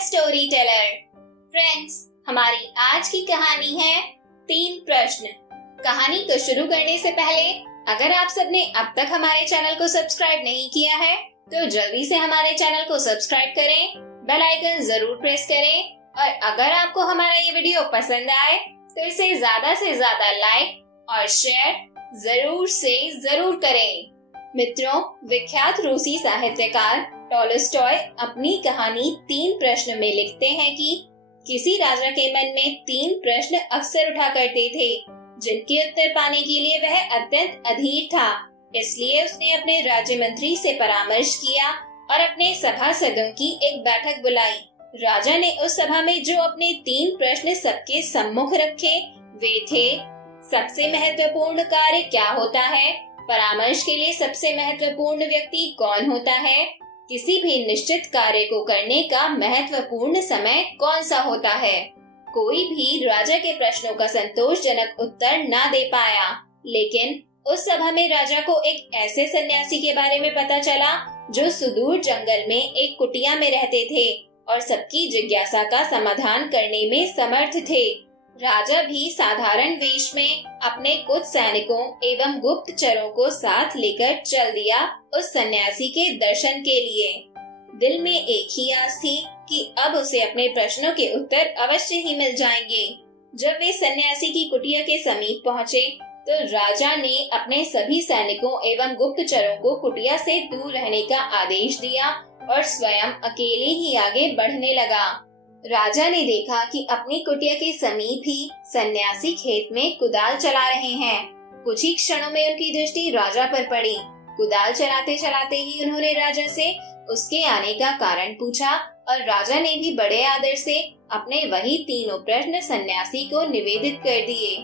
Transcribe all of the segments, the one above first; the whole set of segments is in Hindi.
Story teller. फ्रेंड्स, हमारी आज की कहानी है 3 प्रश्न। कहानी को शुरू करने से पहले अगर आप सबने अब तक हमारे चैनल को सब्सक्राइब नहीं किया है तो जल्दी से हमारे चैनल को सब्सक्राइब करें, बेल आइकन जरूर प्रेस करें और अगर आपको हमारा ये वीडियो पसंद आए तो इसे ज्यादा से ज्यादा लाइक और शेयर जरूर से जरूर करें। मित्रों, विख्यात रूसी साहित्यकार टॉलस्टॉय अपनी कहानी 3 प्रश्न में लिखते हैं कि किसी राजा के मन में 3 प्रश्न अक्सर उठा करते थे जिनके उत्तर पाने के लिए वह अत्यंत अधीर था। इसलिए उसने अपने राज्य मंत्री से परामर्श किया और अपने सभासदों की एक बैठक बुलाई। राजा ने उस सभा में जो अपने 3 प्रश्न सबके सम्मुख रखे वे थे: सबसे महत्वपूर्ण कार्य क्या होता है, परामर्श के लिए सबसे महत्वपूर्ण व्यक्ति कौन होता है, किसी भी निश्चित कार्य को करने का महत्वपूर्ण समय कौन सा होता है। कोई भी राजा के प्रश्नों का संतोषजनक उत्तर न दे पाया, लेकिन उस सभा में राजा को एक ऐसे सन्यासी के बारे में पता चला जो सुदूर जंगल में एक कुटिया में रहते थे और सबकी जिज्ञासा का समाधान करने में समर्थ थे। राजा भी साधारण वेश में अपने कुछ सैनिकों एवं गुप्तचरों को साथ लेकर चल दिया उस सन्यासी के दर्शन के लिए। दिल में एक ही आस थी कि अब उसे अपने प्रश्नों के उत्तर अवश्य ही मिल जाएंगे। जब वे सन्यासी की कुटिया के समीप पहुँचे तो राजा ने अपने सभी सैनिकों एवं गुप्तचरों को कुटिया से दूर रहने का आदेश दिया और स्वयं अकेले ही आगे बढ़ने लगा। राजा ने देखा कि अपनी कुटिया के समीप ही सन्यासी खेत में कुदाल चला रहे हैं। कुछ ही क्षणों में उनकी दृष्टि राजा पर पड़ी। कुदाल चलाते चलाते ही उन्होंने राजा से उसके आने का कारण पूछा और राजा ने भी बड़े आदर से अपने वही 3 प्रश्न सन्यासी को निवेदित कर दिए।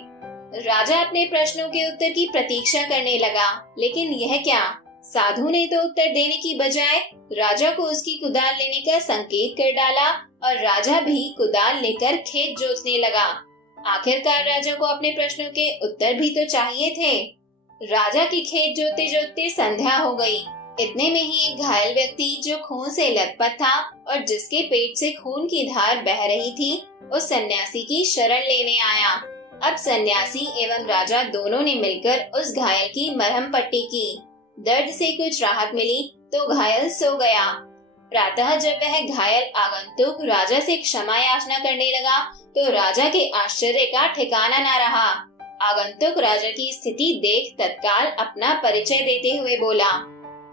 राजा अपने प्रश्नों के उत्तर की प्रतीक्षा करने लगा, लेकिन यह क्या, साधु ने तो उत्तर देने की बजाय राजा को उसकी कुदाल लेने का संकेत कर डाला और राजा भी कुदाल लेकर खेत जोतने लगा। आखिरकार राजा को अपने प्रश्नों के उत्तर भी तो चाहिए थे। राजा की खेत जोतते जोतते संध्या हो गई। इतने में ही एक घायल व्यक्ति जो खून से लथपथ था और जिसके पेट से खून की धार बह रही थी, उस सन्यासी की शरण लेने आया। अब सन्यासी एवं राजा दोनों ने मिलकर उस घायल की मरहम पट्टी की। दर्द से कुछ राहत मिली तो घायल सो गया। प्रातः जब वह घायल आगंतुक राजा से क्षमा याचना करने लगा तो राजा के आश्चर्य का ठिकाना न रहा। आगंतुक राजा की स्थिति देख तत्काल अपना परिचय देते हुए बोला,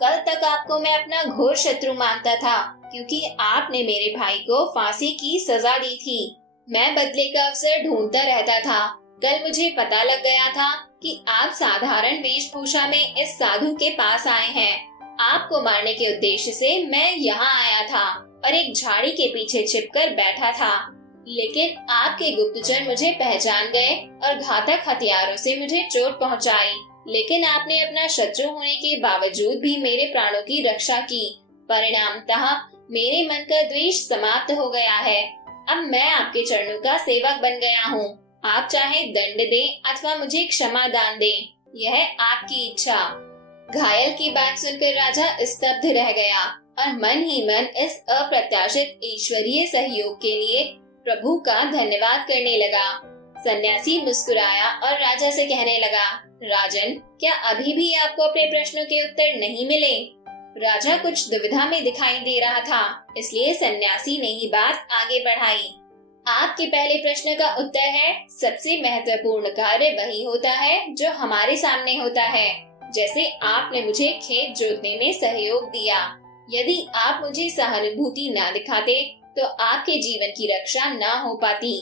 कल तक आपको मैं अपना घोर शत्रु मानता था क्योंकि आपने मेरे भाई को फांसी की सजा दी थी। मैं बदले का अवसर ढूंढता रहता था। कल मुझे पता लग गया था कि आप साधारण वेशभूषा में इस साधु के पास आए हैं। आपको मारने के उद्देश्य से मैं यहाँ आया था और एक झाड़ी के पीछे छिपकर बैठा था, लेकिन आपके गुप्तचर मुझे पहचान गए और घातक हथियारों से मुझे चोट पहुँचाई। लेकिन आपने अपना शत्रु होने के बावजूद भी मेरे प्राणों की रक्षा की। परिणामतः मेरे मन का द्वेष समाप्त हो गया है। अब मैं आपके चरणों का सेवक बन गया हूँ। आप चाहे दंड दें अथवा मुझे क्षमा दान दें, यह आपकी इच्छा। घायल की बात सुनकर राजा स्तब्ध रह गया और मन ही मन इस अप्रत्याशित ईश्वरीय सहयोग के लिए प्रभु का धन्यवाद करने लगा। सन्यासी मुस्कुराया और राजा से कहने लगा, राजन, क्या अभी भी आपको अपने प्रश्नों के उत्तर नहीं मिले? राजा कुछ दुविधा में दिखाई दे रहा था, इसलिए सन्यासी ने ही बात आगे बढ़ाई। आपके पहले प्रश्न का उत्तर है, सबसे महत्वपूर्ण कार्य वही होता है जो हमारे सामने होता है। जैसे आपने मुझे खेत जोतने में सहयोग दिया, यदि आप मुझे सहानुभूति न दिखाते तो आपके जीवन की रक्षा न हो पाती।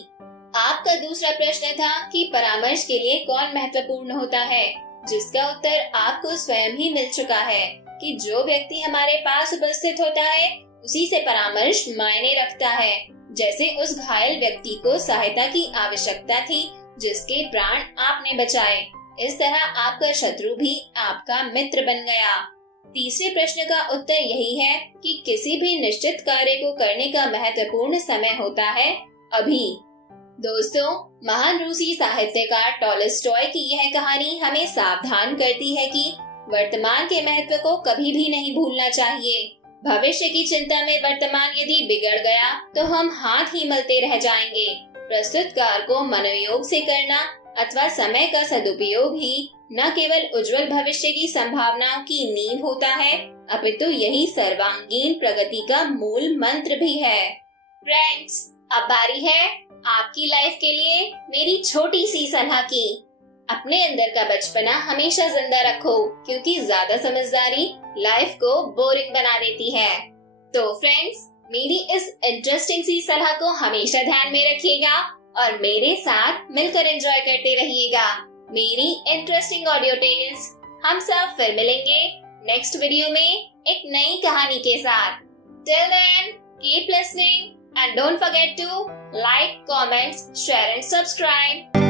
आपका दूसरा प्रश्न था कि परामर्श के लिए कौन महत्वपूर्ण होता है, जिसका उत्तर आपको स्वयं ही मिल चुका है कि जो व्यक्ति हमारे पास उपस्थित होता है उसी से परामर्श मायने रखता है। जैसे उस घायल व्यक्ति को सहायता की आवश्यकता थी जिसके प्राण आपने बचाए, इस तरह आपका शत्रु भी आपका मित्र बन गया। तीसरे प्रश्न का उत्तर यही है कि किसी भी निश्चित कार्य को करने का महत्वपूर्ण समय होता है अभी। दोस्तों, महान रूसी साहित्यकार टॉलस्टॉय की यह कहानी हमें सावधान करती है कि वर्तमान के महत्व को कभी भी नहीं भूलना चाहिए। भविष्य की चिंता में वर्तमान यदि बिगड़ गया तो हम हाथ ही मलते रह जाएंगे। प्रस्तुत कार्य को मनोयोग से करना अथवा समय का सदुपयोग ही न केवल उज्जवल भविष्य की संभावनाओं की नींव होता है, अपितु यही सर्वांगीण प्रगति का मूल मंत्र भी है। फ्रेंड्स, अब बारी है आपकी लाइफ के लिए मेरी छोटी सी सलाह की। अपने अंदर का बचपना हमेशा जिंदा रखो, क्योंकि ज्यादा समझदारी लाइफ को बोरिंग बना देती है। तो फ्रेंड्स, मेरी इस इंटरेस्टिंग सी सलाह को हमेशा ध्यान में रखिएगा और मेरे साथ मिलकर एंजॉय करते रहिएगा मेरी इंटरेस्टिंग ऑडियो टेल्स। हम सब फिर मिलेंगे नेक्स्ट वीडियो में एक नई कहानी के साथ। Till then, keep listening and don't forget to like, comment, share and subscribe.